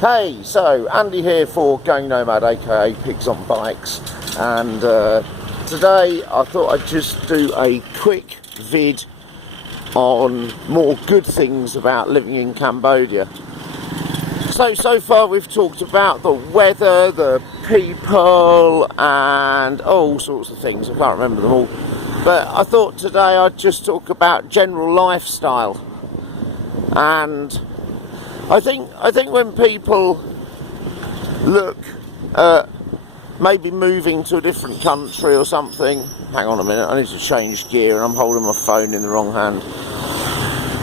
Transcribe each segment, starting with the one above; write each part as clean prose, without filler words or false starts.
Hey, so Andy here for Going Nomad, aka Pigs on Bikes, and today I thought I'd just do a quick vid on more good things about living in Cambodia. So far we've talked about the weather, the people, and all sorts of things. I can't remember them all, but I thought today I'd just talk about general lifestyle. And I think when people look at maybe moving to a different country or something, hang on a minute, I need to change gear and I'm holding my phone in the wrong hand.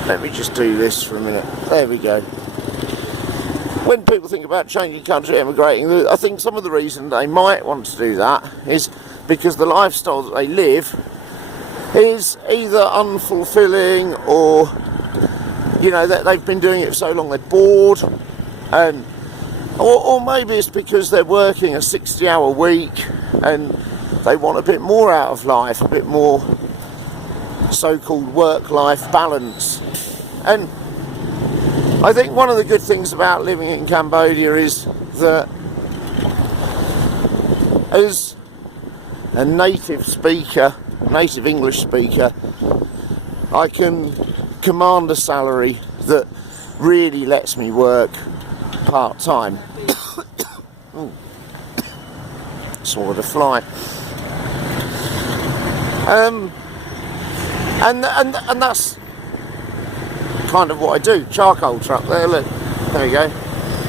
Let me just do this for a minute. There we go. When people think about changing country, emigrating, I think some of the reason they might want to do that is because the lifestyle that they live is either unfulfilling, or you know, that they've been doing it for so long they're bored, and or maybe it's because they're working a 60-hour week and they want a bit more out of life, a bit more so-called work-life balance. And I think one of the good things about living in Cambodia is that as a native English speaker, I can command a salary that really lets me work part-time. Swallowed a fly. And that's kind of what I do. Charcoal truck there, look, there you go,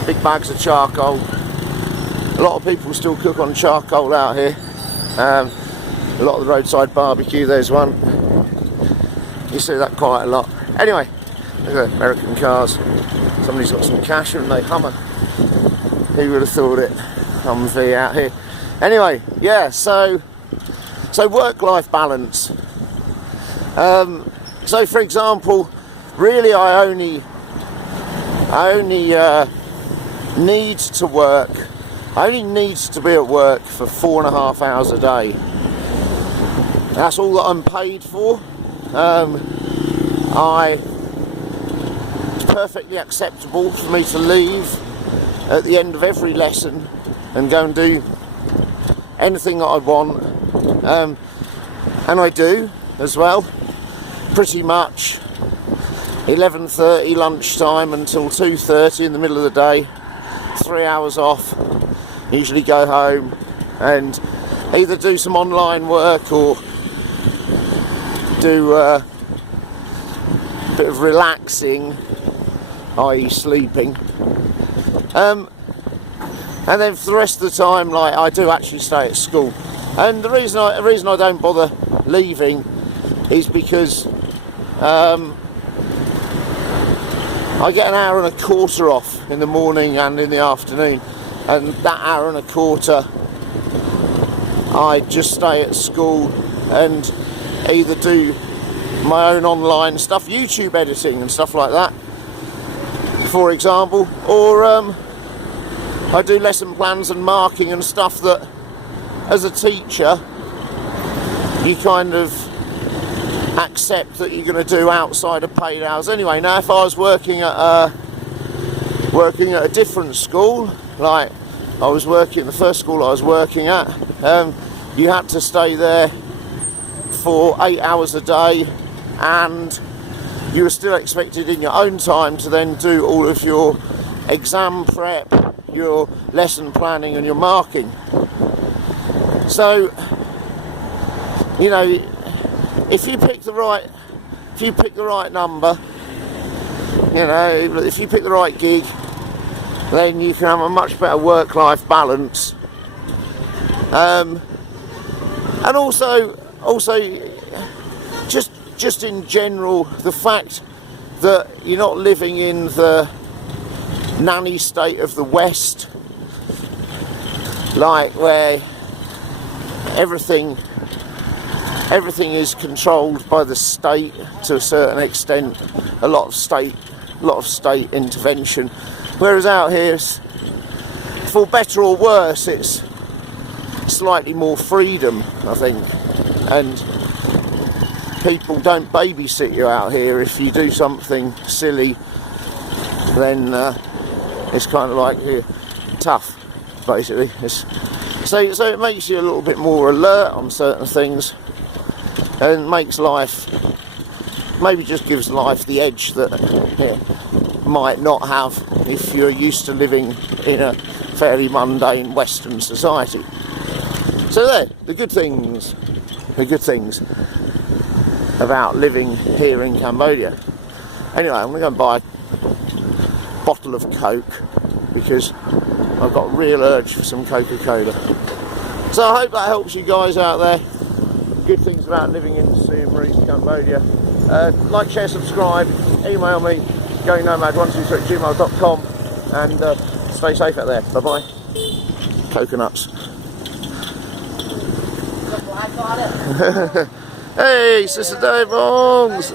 big bags of charcoal. A lot of people still cook on charcoal out here. A lot of the roadside barbecue, there's one, you see that quite a lot. Anyway, look at American cars. Somebody's got some cash, haven't they? Hummer. Who would have thought it? Humvee out here. Anyway, yeah, so work-life balance. So for example, really I only need to work. I only need to be at work for 4.5 hours a day. That's all that I'm paid for. It's perfectly acceptable for me to leave at the end of every lesson and go and do anything that I want, and I do as well, pretty much 11:30 lunchtime until 2:30 in the middle of the day, 3 hours off, usually go home and either do some online work or do a bit of relaxing, i.e. sleeping, and then for the rest of the time, like, I do actually stay at school. And the reason I don't bother leaving is because I get an hour and a quarter off in the morning and in the afternoon, and that hour and a quarter I just stay at school and either do my own online stuff, YouTube editing and stuff like that, for example, or I do lesson plans and marking and stuff that, as a teacher, you kind of accept that you're going to do outside of paid hours anyway. Now, if I was working at a different school, like I was working the first school I was working at, you had to stay there for 8 hours a day, and you were still expected in your own time to then do all of your exam prep, your lesson planning and your marking. So, you know, if you pick the right number, you know, if you pick the right gig, then you can have a much better work-life balance. And also just in general, the fact that you're not living in the nanny state of the West, like where everything is controlled by the state to a certain extent, a lot of state intervention, whereas out here, for better or worse, it's slightly more freedom, I think, and people don't babysit you out here. If you do something silly, then it's kind of like tough, basically. So it makes you a little bit more alert on certain things, and makes life, maybe just gives life the edge that it might not have if you're used to living in a fairly mundane Western society. So there, the good things about living here in Cambodia. Anyway, I'm going to go and buy a bottle of Coke because I've got a real urge for some Coca-Cola. So I hope that helps you guys out there. Good things about living in Siem Reap, Cambodia. Like, share, subscribe, email me, goingnomad123@gmail.com, and stay safe out there. Bye bye. Coconuts. Hey, Sister Dave Bongs.